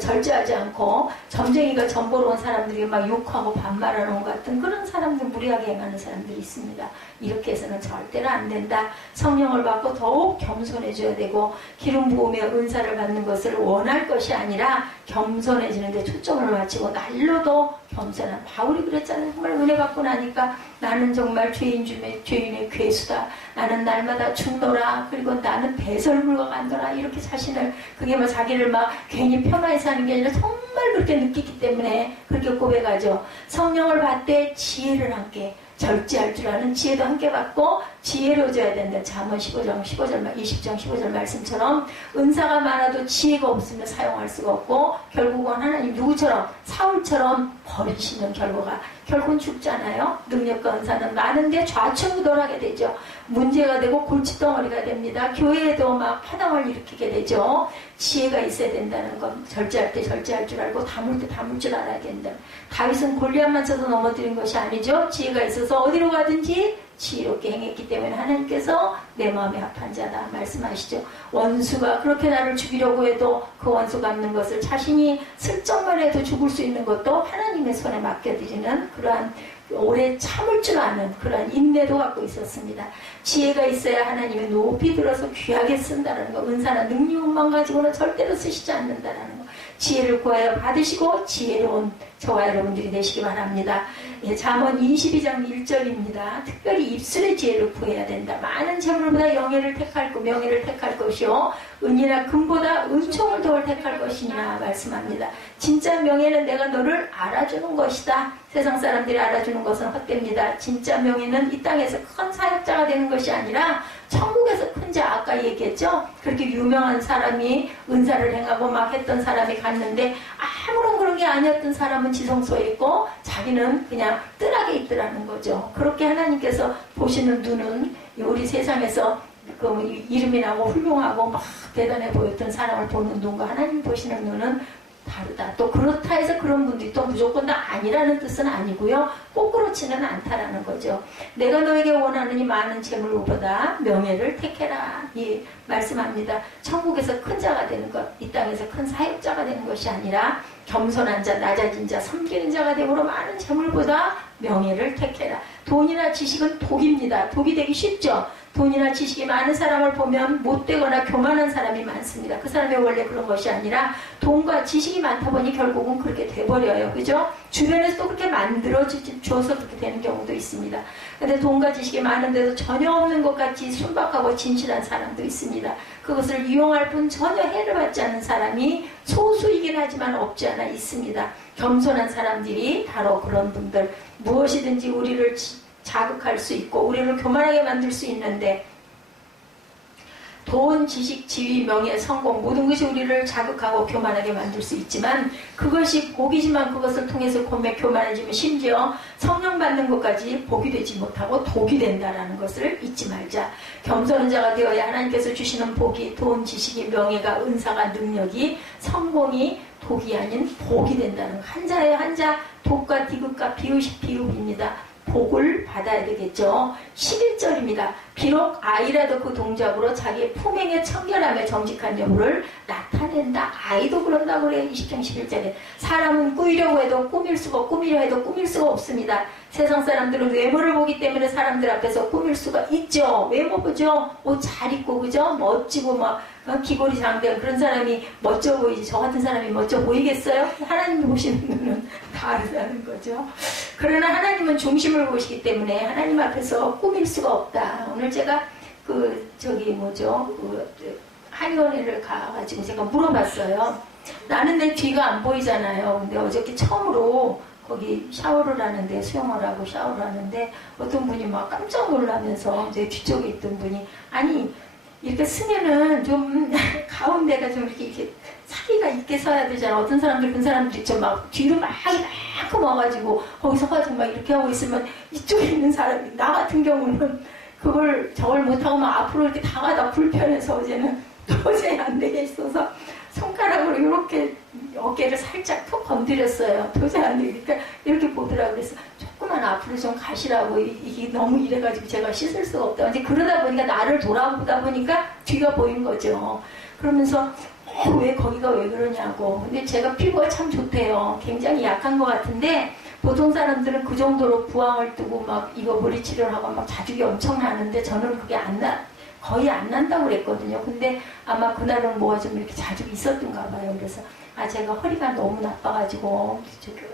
절제하지 않고 점쟁이가 점보러 온 사람들이 막 욕하고 반말하는 것 같은 그런 사람들, 무리하게 행하는 사람들이 있습니다. 이렇게 해서는 절대로 안 된다. 성령을 받고 더욱 겸손해져야 되고 기름 부으며 은사를 받는 것을 원할 것이 아니라 겸손해지는 데 초점을 맞추고 날로도 겸손한, 바울이 그랬잖아요. 정말 은혜 받고 나니까 나는 정말 죄인 중에 죄인의 괴수다. 나는 날마다 죽노라. 그리고 나는 배설물과 같노라. 이렇게 자신을, 그게 뭐 자기를 막 괜히 편하게 사는 게 아니라 정말 그렇게 느끼기 때문에 그렇게 고백하죠. 성령을 받되 지혜를 함께, 절제할 줄 아는 지혜도 함께 받고 지혜로워져야 된다. 잠언 20장 15절 말씀처럼 은사가 많아도 지혜가 없으면 사용할 수가 없고 결국은 하나님 누구처럼, 사울처럼 버리시는 결과가, 결국은 죽잖아요. 능력과 은사는 많은데 좌충우돌하게 되죠. 문제가 되고 골칫덩어리가 됩니다. 교회에도 막 파당을 일으키게 되죠. 지혜가 있어야 된다는 건, 절제할 때 절제할 줄 알고 담을 때 담을 줄 알아야 된다. 다윗은 골리앗만 쳐서 넘어뜨린 것이 아니죠. 지혜가 있어서 어디로 가든지 지혜롭게 행했기 때문에 하나님께서 내 마음에 합한 자다 말씀하시죠. 원수가 그렇게 나를 죽이려고 해도 그 원수 갚는 것을 자신이 슬쩍만 해도 죽을 수 있는 것도 하나님의 손에 맡겨드리는 그러한, 오래 참을 줄 아는 그러한 인내도 갖고 있었습니다. 지혜가 있어야 하나님이 높이 들어서 귀하게 쓴다는 거, 은사나 능력만 가지고는 절대로 쓰시지 않는다는 거, 지혜를 구하여 받으시고 지혜로운 저와 여러분들이 되시기 바랍니다. 예, 잠언 22장 1절입니다. 특별히 입술의 지혜를 구해야 된다. 많은 재물보다 명예를 택할 것이요 은이나 금보다 은총을 더 택할 것이냐 말씀합니다. 진짜 명예는 내가 너를 알아주는 것이다. 세상 사람들이 알아주는 것은 헛됩니다. 진짜 명예는 이 땅에서 큰 사역자가 되는 것이 아니라 천국에서 큰 자, 아까 얘기했죠. 그렇게 유명한 사람이 은사를 행하고 막 했던 사람이 갔는데 아무런 그런 게 아니었던 사람은 지성소에 있고 자기는 그냥 뜰하게 있더라는 거죠. 그렇게 하나님께서 보시는 눈은 우리 세상에서 그 이름이 나고 훌륭하고 막 대단해 보였던 사람을 보는 눈과 하나님 보시는 눈은 다르다. 또 그렇다 해서 그런 분들이 또 무조건 다 아니라는 뜻은 아니고요. 꼭 그렇지는 않다라는 거죠. 내가 너에게 원하는 이 많은 재물보다 명예를 택해라. 이 말씀합니다. 천국에서 큰 자가 되는 것, 이 땅에서 큰 사역자가 되는 것이 아니라 겸손한 자, 낮아진 자, 섬기는 자가 되므로 많은 재물보다 명예를 택해라. 돈이나 지식은 독입니다. 독이 되기 쉽죠. 돈이나 지식이 많은 사람을 보면 못되거나 교만한 사람이 많습니다. 그 사람이 원래 그런 것이 아니라 돈과 지식이 많다 보니 결국은 그렇게 돼버려요. 그죠? 주변에서 또 그렇게 만들어줘서 그렇게 되는 경우도 있습니다. 근데 돈과 지식이 많은데도 전혀 없는 것 같이 순박하고 진실한 사람도 있습니다. 그것을 이용할 뿐 전혀 해를 받지 않는 사람이 소수이긴 하지만 없지 않아 있습니다. 겸손한 사람들이 바로 그런 분들, 무엇이든지 우리를 자극할 수 있고 우리를 교만하게 만들 수 있는데, 돈, 지식, 지위, 명예, 성공 모든 것이 우리를 자극하고 교만하게 만들 수 있지만 그것이 복이지만 그것을 통해서 교만해지면 심지어 성령 받는 것까지 복이 되지 못하고 독이 된다는 것을 잊지 말자. 겸손한 자가 되어야 하나님께서 주시는 복이, 돈, 지식이, 명예가, 은사가, 능력이, 성공이 독이 아닌 복이 된다는 것. 한자예요. 한자. 독과 디귿과 비읍입니다. 복을 받아야 되겠죠. 11절입니다. 비록 아이라도 그 동작으로 자기의 품행에 청결함에 정직한 여부를 나타낸다. 아이도 그런다고 그래요. 20장 11절에. 사람은 꾸이려고 해도 꾸밀 수가, 꾸미려 해도 꾸밀 수가 없습니다. 세상 사람들은 외모를 보기 때문에 사람들 앞에서 꾸밀 수가 있죠. 외모 보죠. 옷 잘 입고, 그죠? 멋지고 막 기골이 장대한 그런 사람이 멋져 보이지. 저 같은 사람이 멋져 보이겠어요? 하나님이 보시는 눈은 다르다는 거죠. 그러나 하나님은 중심을 보시기 때문에 하나님 앞에서 꾸밀 수가 없다. 오늘 제가 한의원에를 가가지고 제가 물어봤어요. 나는 내 뒤가 안 보이잖아요. 근데 어저께 처음으로 거기 샤워를 하는데, 수영을 하고 샤워를 하는데 어떤 분이 막 깜짝 놀라면서 내 뒤쪽에 있던 분이, 아니 이렇게 쓰면은 좀 가운데가 좀 이렇게 자기가 있게 서야 되잖아. 어떤 사람들, 그 사람들 있죠. 막 뒤로 이만큼 와가지고 거기 서가지고 막 이렇게 하고 있으면 이쪽에 있는 사람이, 나 같은 경우는 저걸 못하고 막 앞으로 이렇게 다가다 불편해서 어제는 도저히 안 되겠어서 손가락으로 이렇게 어깨를 살짝 푹 건드렸어요. 도저히 안 되니까 이렇게 보더라고요. 그래서 조금만 앞으로 좀 가시라고. 이게 너무 이래가지고 제가 씻을 수가 없다. 이제 그러다 보니까 나를 돌아보다 보니까 뒤가 보인 거죠. 그러면서 왜 거기가 왜 그러냐고. 근데 제가 피부가 참 좋대요. 굉장히 약한 것 같은데 보통 사람들은 그 정도로 부항을 뜨고 막 이거 머리 치료를 하고 막 자죽이 엄청 나는데 저는 그게 거의 안 난다고 그랬거든요. 근데 아마 그날은 뭐가 좀 이렇게 자죽이 있었던가 봐요. 그래서 제가 허리가 너무 나빠가지고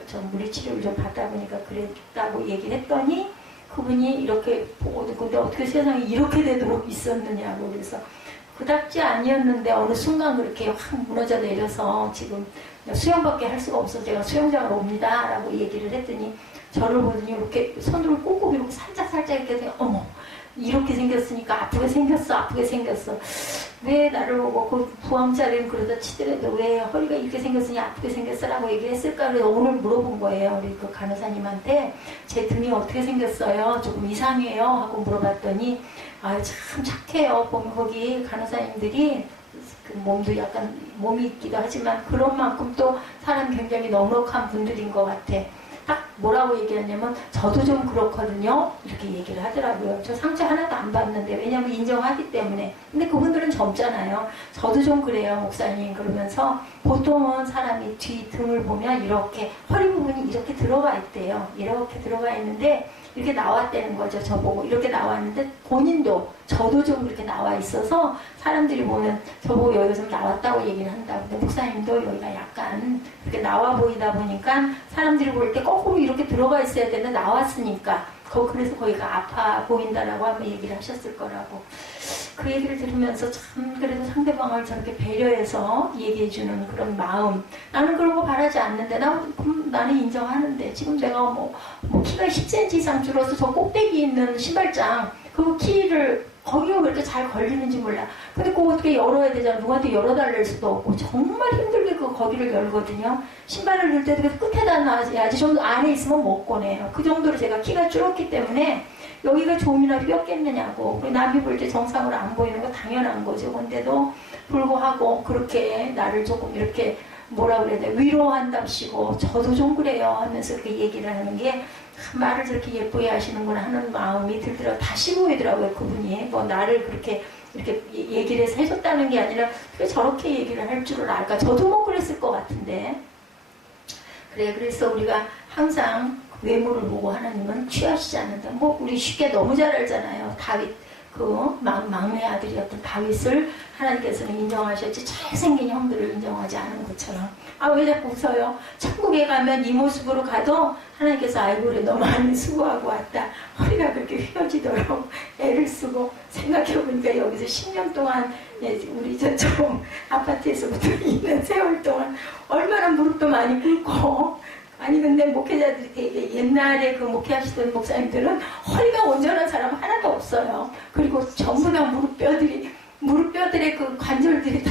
저 물리치료를 좀 받다 보니까 그랬다고 얘기를 했더니 그분이 이렇게 보고, 근데 어떻게 세상에 이렇게 되도록 있었느냐고. 그래서 그닥지 아니었는데 어느 순간 그렇게 확 무너져 내려서 지금 수영밖에 할 수가 없어서 제가 수영장으로 옵니다 라고 얘기를 했더니 저를 보더니 이렇게 손으로 꾹꾹 이렇게 살짝 이렇게 해서 어머 이렇게 생겼으니까 아프게 생겼어. 왜 나를 보고 그 부항자리는 그러다 치더라도 왜 허리가 이렇게 생겼으니 아프게 생겼어라고 얘기했을까. 그래서 오늘 물어본 거예요. 우리 그 간호사님한테 제 등이 어떻게 생겼어요? 조금 이상해요 하고 물어봤더니 참 착해요. 보면 거기 간호사님들이 그 몸도 약간 몸이 있기도 하지만 그런 만큼 또 사람 굉장히 넉넉한 분들인 것 같아. 딱 뭐라고 얘기하냐면 저도 좀 그렇거든요. 이렇게 얘기를 하더라고요. 저 상처 하나도 안 받는데 왜냐면 인정하기 때문에. 근데 그분들은 젊잖아요. 저도 좀 그래요 목사님. 그러면서 보통은 사람이 뒤 등을 보면 이렇게 허리 부분이 이렇게 들어가 있대요. 이렇게 들어가 있는데 이렇게 나왔다는 거죠. 저보고 이렇게 나왔는데 본인도 저도 좀 그렇게 나와 있어서 사람들이 보면 저보고 여기가 좀 나왔다고 얘기를 한다고. 근데 목사님도 여기가 약간 이렇게 나와 보이다 보니까 사람들이 볼 때 거꾸로 이렇게 들어가 있어야 되는데 나왔으니까 그래서 거기가 아파 보인다라고 한번 얘기를 하셨을 거라고. 그 얘기를 들으면서 참 그래도 상대방을 저렇게 배려해서 얘기해주는 그런 마음. 나는 그런 거 바라지 않는데 나는 인정하는데 지금 내가 뭐 키가 10cm 이상 줄어서 저 꼭대기 있는 신발장 그 키를 거기가 왜 이렇게 잘 걸리는지 몰라. 근데 그거 어떻게 열어야 되잖아. 누구한테 열어달랠 수도 없고 정말 힘들게 거기를 열거든요. 신발을 넣을 때도 끝에다 놔야지. 좀 안에 있으면 못 꺼내요. 그 정도로 제가 키가 줄었기 때문에 여기가 조금이나 휘었겠느냐고. 남이 볼 때 정상으로 안 보이는 거 당연한 거죠. 근데도 불구하고 그렇게 나를 조금 이렇게 뭐라 그래야 돼, 위로한답시고 저도 좀 그래요 하면서 그렇게 얘기를 하는 게 말을 저렇게 예쁘게 하시는구나 하는 마음이 들더라고요. 다시 보이더라고요. 그분이 뭐 나를 그렇게 이렇게 얘기를 해서 해줬다는 게 아니라 왜 저렇게 얘기를 할 줄을 알까. 저도 뭐 그랬을 것 같은데. 그래서 우리가 항상 외모를 보고 하나님은 취하시지 않는다. 뭐 우리 쉽게 너무 잘 알잖아요. 다윗 그 막내 아들이었던 다윗을 하나님께서는 인정하셨지 잘생긴 형들을 인정하지 않은 것처럼. 왜 자꾸 웃어요? 천국에 가면 이 모습으로 가도 하나님께서 아이고 그래 너 많이 수고하고 왔다. 허리가 그렇게 휘어지도록 애를 쓰고 생각해보니까 여기서 10년 동안 우리 저쪽 아파트에서부터 2년 세월 동안 얼마나 무릎도 많이 꿇고. 아니 근데 목회자들이 되게 옛날에 그 목회하시던 목사님들은 허리가 온전한 사람 하나도 없어요. 그리고 전부 다 무릎뼈들의 그 관절들이 다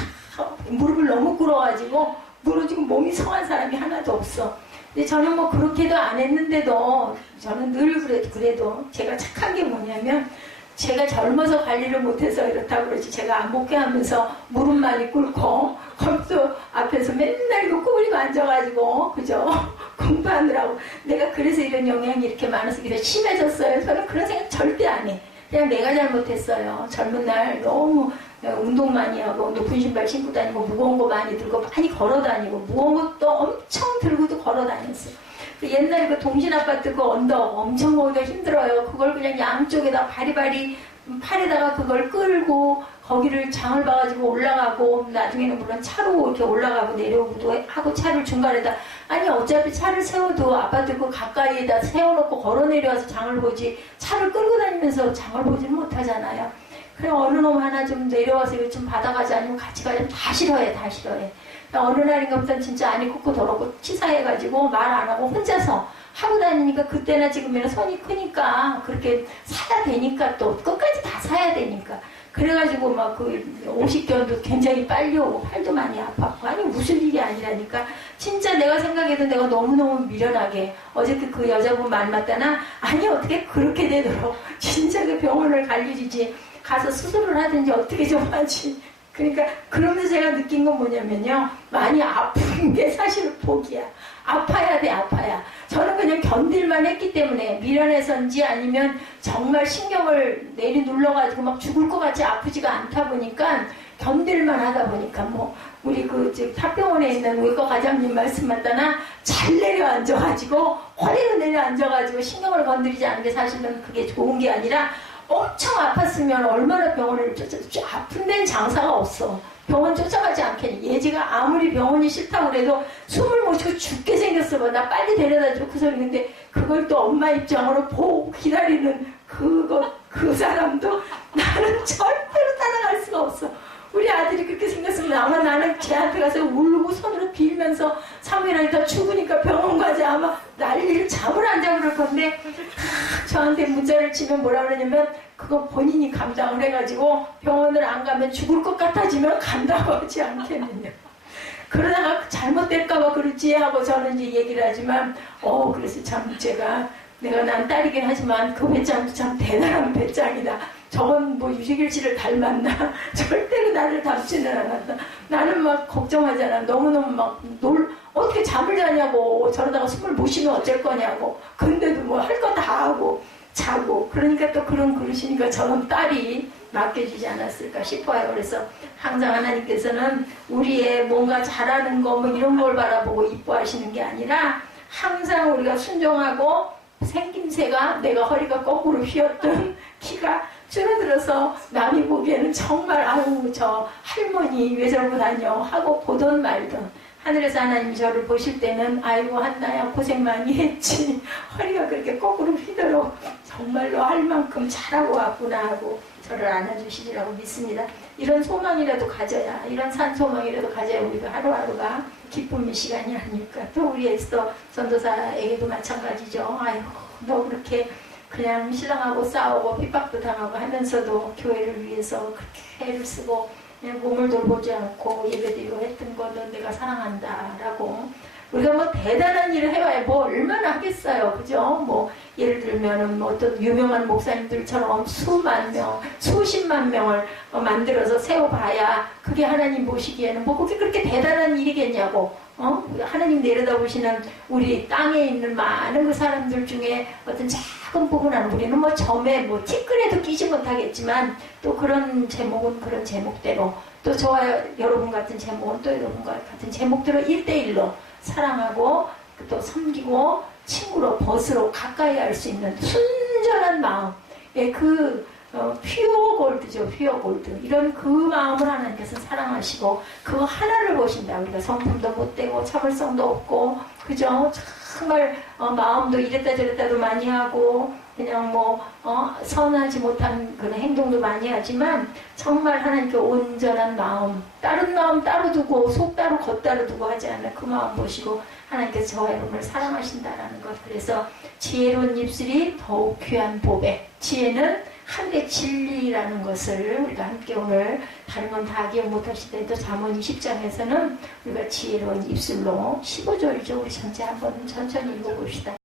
무릎을 너무 꿇어가지고 무너지고 몸이 성한 사람이 하나도 없어. 근데 저는 뭐 그렇게도 안 했는데도 저는 늘 그래도 제가 착한 게 뭐냐면 제가 젊어서 관리를 못해서 이렇다고 그러지 제가 안 목회하면서 무릎 많이 꿇고 컴퓨터 앞에서 맨날 이거 꾸부리고 앉아가지고 그죠? 공부하느라고 내가 그래서 이런 영향이 이렇게 많아서 이렇게 심해졌어요. 저는 그런 생각 절대 안 해. 그냥 내가 잘못했어요. 젊은 날 너무 운동 많이 하고 높은 신발 신고 다니고 무거운 거 많이 들고 많이 걸어 다니고 무거운 것도 엄청 들고도 걸어 다녔어요. 옛날에 그 동신아파트 그 언덕 엄청 오기가 힘들어요. 그걸 그냥 양쪽에다 바리바리 팔에다가 그걸 끌고 거기를 장을 봐가지고 올라가고 나중에는 물론 차로 이렇게 올라가고 내려오기도 하고 차를 중간에다 아니 어차피 차를 세워도 아파트 그 가까이에다 세워놓고 걸어 내려와서 장을 보지 차를 끌고 다니면서 장을 보지는 못하잖아요. 그래 어느 놈 하나 좀 내려와서 이거 좀 받아가자 아니면 같이 가자면 다 싫어해. 어느 날인가부터는 진짜 안이 굽고 더럽고 치사해가지고 말 안 하고 혼자서 하고 다니니까 그때나 지금이나 손이 크니까 그렇게 사야 되니까 또 끝까지 다 사야 되니까 그래가지고 막 그 오십견도 굉장히 빨리 오고 팔도 많이 아팠고 아니 무슨 일이 아니라니까 진짜 내가 생각해도 내가 너무너무 미련하게 어저께 그 여자분 만났다나 아니 어떻게 그렇게 되도록 진짜 그 병원을 갈 일이지 가서 수술을 하든지 어떻게 좀 하지. 그러니까 그러면서 제가 느낀 건 뭐냐면요. 많이 아픈 게 사실 복이야. 아파야 돼, 아파야. 저는 그냥 견딜만 했기 때문에 미련해서인지 아니면 정말 신경을 내리 눌러가지고 막 죽을 것 같이 아프지가 않다 보니까 견딜만 하다 보니까 뭐 우리 그 탑병원에 있는 외과 과장님 말씀 맞다나 잘 내려앉아가지고 허리로 내려앉아가지고 신경을 건드리지 않은 게 사실은 그게 좋은 게 아니라 엄청 아팠으면 얼마나 병원을 아픈 데는 장사가 없어. 병원 쫓아가지 않겠니. 얘지가 아무리 병원이 싫다고 그래도 숨을 못 쉬고 죽게 생겼어. 나 빨리 데려다줘. 그 소리. 근데 그걸 또 엄마 입장으로 보고 기다리는 그 사람도 나는 절대로 따라갈 수가 없어. 우리 아들이 그렇게 생겼으면 아마 나는 걔한테 가서 울고 손으로 빌면서 3일 안에 다 죽으니까 병원 가자. 아마 난리를 잠을 안 자고 그럴 건데 저한테 문자를 치면 뭐라 그러냐면 그거 본인이 감당을 해가지고 병원을 안 가면 죽을 것 같아지면 간다고 하지 않겠느냐. 그러다가 잘못될까봐 그러지 하고 저는 이제 얘기를 하지만 그래서 참 내가 난 딸이긴 하지만 그 배짱도 참 대단한 배짱이다. 저건 뭐 유식일씨를 닮았나? 절대로 나를 닮지는 않았다. 나는 막 걱정하잖아. 너무너무 막 어떻게 잠을 자냐고. 저러다가 숨을 못 쉬면 어쩔 거냐고. 근데도 뭐 할 거 다 하고 자고. 그러니까 또 그런 그러시니까 저는 딸이 맡겨주지 않았을까 싶어요. 그래서 항상 하나님께서는 우리의 뭔가 잘하는 거 뭐 이런 걸 바라보고 이뻐하시는 게 아니라 항상 우리가 순종하고 생김새가 내가 허리가 거꾸로 휘었던 키가 줄어들어서 남이 보기에는 정말 아우 저 할머니 왜 저러고 다녀 하고 보던 말던 하늘에서 하나님이 저를 보실 때는 아이고 한나야 고생 많이 했지 허리가 그렇게 거꾸로 휘도록 정말로 할 만큼 잘하고 왔구나 하고 저를 안아주시리라고 믿습니다. 이런 소망이라도 가져야 이런 산소망이라도 가져야 우리가 하루하루가 기쁨의 시간이 아닐까. 또 우리 에스더 전도사에게도 마찬가지죠. 아이고 너 그렇게 그냥 신랑하고 싸우고 핍박도 당하고 하면서도 교회를 위해서 그렇게 애를 쓰고 몸을 돌보지 않고 예배드리고 했던 거는 내가 사랑한다 라고. 우리가 뭐 대단한 일을 해봐야 뭐 얼마나 하겠어요. 그죠? 뭐 예를 들면은 뭐 어떤 유명한 목사님들처럼 수만 명, 수십만 명을 만들어서 세워봐야 그게 하나님 보시기에는 뭐 그게 그렇게 대단한 일이겠냐고. 하나님 내려다보시는 우리 땅에 있는 많은 그 사람들 중에 어떤 작은 부분은 우리는 뭐 점에 뭐 티끌에도 끼지 못하겠지만 또 그런 제목은 그런 제목대로 또 저와 여러분 같은 제목은 또 여러분과 같은 제목대로 1대1로 사랑하고 또 섬기고 친구로 벗으로 가까이 할 수 있는 순전한 마음. 퓨어 골드죠. 퓨어 골드. 이런 그 마음을 하나님께서 사랑하시고 그거 하나를 보신다. 우리가 성품도 못되고 참을성도 없고 그죠? 정말 마음도 이랬다 저랬다도 많이 하고 그냥 뭐 선하지 못한 그런 행동도 많이 하지만 정말 하나님께 온전한 마음, 다른 마음 따로 두고 속 따로 겉 따로 두고 하지 않는 그 마음 보시고 하나님께서 저와 여러분을 사랑하신다라는 것. 그래서 지혜로운 입술이 더욱 귀한 보배. 지혜는 하늘의 진리라는 것을 우리가 함께 오늘 다른 건 다 기억 못하시더라도 잠언 20장에서는 우리가 지혜로운 입술로 15절이죠. 우리 전체 한번 천천히 읽어봅시다.